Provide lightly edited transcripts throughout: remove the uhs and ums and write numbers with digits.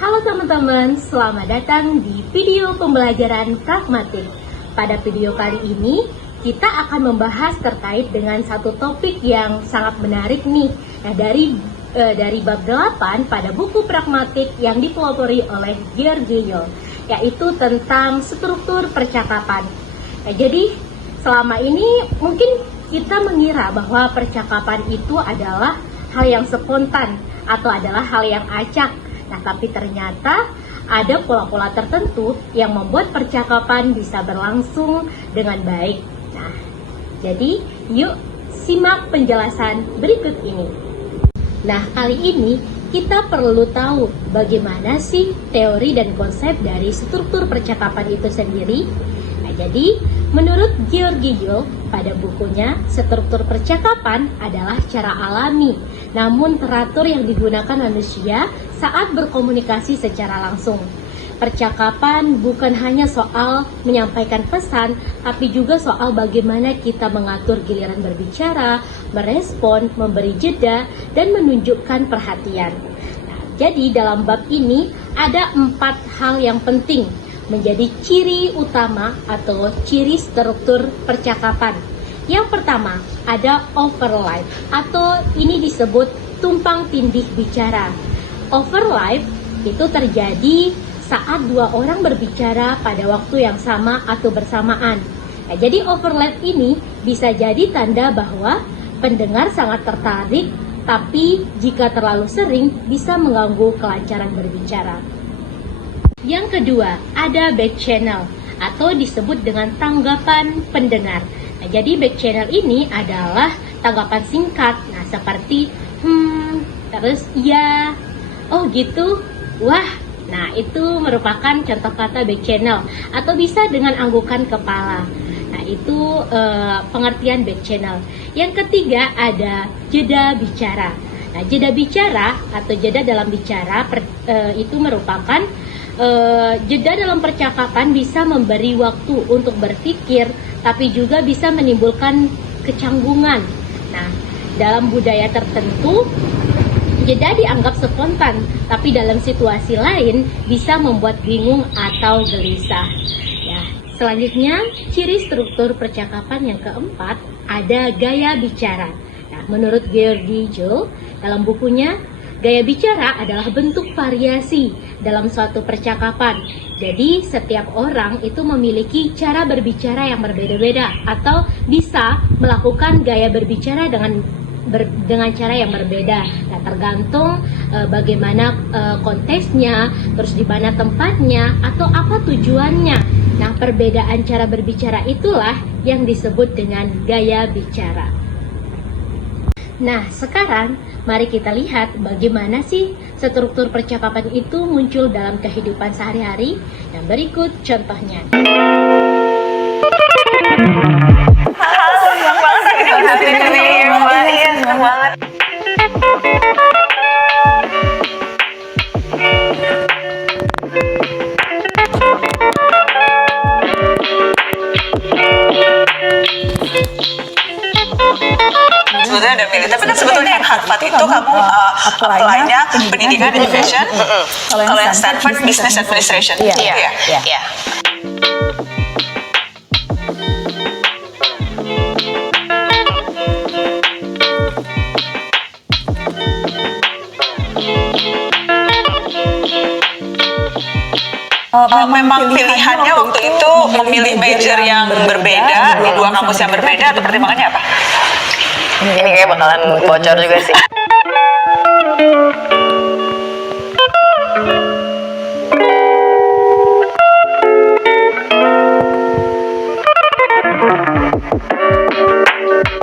Halo teman-teman, selamat datang di video pembelajaran pragmatik. Pada video kali ini, kita akan membahas terkait dengan satu topik yang sangat menarik nih. Nah, dari bab 8 pada buku pragmatik yang dipelopori oleh George Yule, yaitu tentang struktur percakapan. Nah, jadi selama ini mungkin kita mengira bahwa percakapan itu adalah hal yang spontan atau adalah hal yang acak. Nah, tapi ternyata ada pola-pola tertentu yang membuat percakapan bisa berlangsung dengan baik. Nah, jadi yuk simak penjelasan berikut ini. Nah, kali ini kita perlu tahu bagaimana sih teori dan konsep dari struktur percakapan itu sendiri. Nah, jadi menurut George Yule pada bukunya, struktur percakapan adalah cara alami, namun teratur yang digunakan manusia saat berkomunikasi secara langsung. Percakapan bukan hanya soal menyampaikan pesan, tapi juga soal bagaimana kita mengatur giliran berbicara, merespon, memberi jeda, dan menunjukkan perhatian. Nah, jadi dalam bab ini ada 4 hal yang penting menjadi ciri utama atau ciri struktur percakapan. Yang pertama, ada overlap atau ini disebut tumpang tindih bicara. Overlap itu terjadi saat 2 orang berbicara pada waktu yang sama atau bersamaan. Nah, jadi overlap ini bisa jadi tanda bahwa pendengar sangat tertarik, tapi jika terlalu sering bisa mengganggu kelancaran berbicara. Yang kedua, ada back channel atau disebut dengan tanggapan pendengar. Nah, jadi back channel ini adalah tanggapan singkat. Nah, seperti terus ya, oh gitu, wah. Nah, itu merupakan contoh kata back channel atau bisa dengan anggukan kepala. Nah, itu pengertian back channel. Yang ketiga, ada jeda bicara. Nah, jeda bicara atau jeda dalam bicara itu merupakan jeda dalam percakapan bisa memberi waktu untuk berpikir, tapi juga bisa menimbulkan kecanggungan. Nah, dalam budaya tertentu, jeda dianggap spontan, tapi dalam situasi lain bisa membuat bingung atau gelisah. Ya, selanjutnya, ciri struktur percakapan yang keempat, ada gaya bicara. Nah, menurut George Yule, dalam bukunya, gaya bicara adalah bentuk variasi dalam suatu percakapan. Jadi setiap orang itu memiliki cara berbicara yang berbeda-beda atau bisa melakukan gaya berbicara dengan cara yang berbeda. Nah, tergantung bagaimana konteksnya, terus di mana tempatnya atau apa tujuannya. Nah, perbedaan cara berbicara itulah yang disebut dengan gaya bicara. Nah, sekarang mari kita lihat bagaimana sih struktur percakapan itu muncul dalam kehidupan sehari-hari. Dan berikut contohnya. Halo, senang banget Iya, senang banget. Sebetulnya udah milih, tapi kan sebetulnya yang Harvard itu kamu apply-nya pendidikan education, kalau yang Stanford business administration. Iya. Memang pilihannya waktu itu memilih major yang berbeda di 2 kampus yang berbeda atau pertimbangannya apa? Ini kayak bakalan bocor juga sih.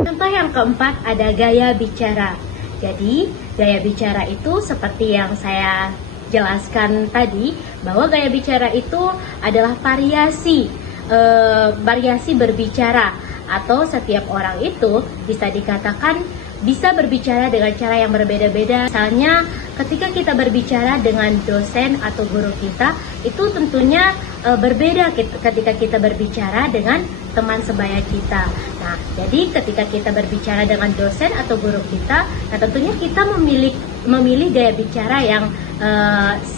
Contoh yang keempat ada gaya bicara. Jadi gaya bicara itu seperti yang saya jelaskan tadi, bahwa gaya bicara itu adalah variasi berbicara, atau setiap orang itu bisa dikatakan bisa berbicara dengan cara yang berbeda-beda. Misalnya ketika kita berbicara dengan dosen atau guru kita, itu tentunya berbeda ketika kita berbicara dengan teman sebaya kita. Nah, jadi ketika kita berbicara dengan dosen atau guru kita, nah tentunya kita memilih gaya bicara yang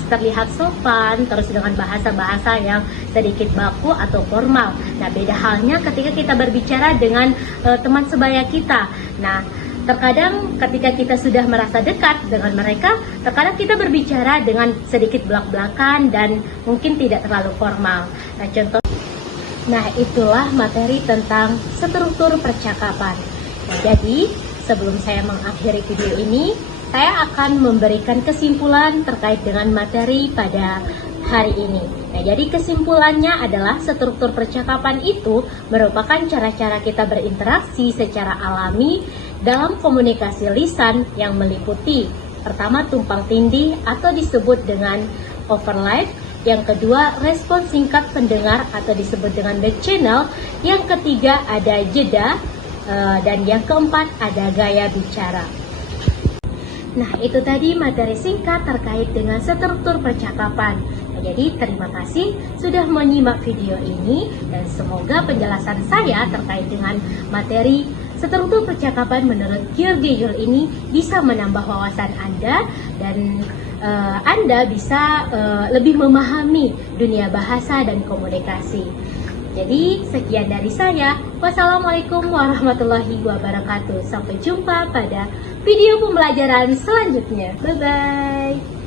terlihat sopan, terus dengan bahasa-bahasa yang sedikit baku atau formal. Nah, beda halnya ketika kita berbicara dengan teman sebaya kita. Nah, terkadang ketika kita sudah merasa dekat dengan mereka, terkadang kita berbicara dengan sedikit belak-belakan dan mungkin tidak terlalu formal. Nah, itulah materi tentang struktur percakapan. Nah, jadi sebelum saya mengakhiri video ini, saya akan memberikan kesimpulan terkait dengan materi pada hari ini. Nah, jadi kesimpulannya adalah struktur percakapan itu merupakan cara-cara kita berinteraksi secara alami dalam komunikasi lisan yang meliputi pertama tumpang tindih atau disebut dengan overlap, yang kedua respon singkat pendengar atau disebut dengan back channel, yang ketiga ada jeda, dan yang keempat ada gaya bicara. Nah, itu tadi materi singkat terkait dengan struktur percakapan. Nah, jadi terima kasih sudah menyimak video ini dan semoga penjelasan saya terkait dengan materi struktur percakapan menurut Kierkegaard ini bisa menambah wawasan Anda dan Anda bisa lebih memahami dunia bahasa dan komunikasi. Jadi sekian dari saya. Wassalamualaikum warahmatullahi wabarakatuh. Sampai jumpa pada video pembelajaran selanjutnya. Bye-bye.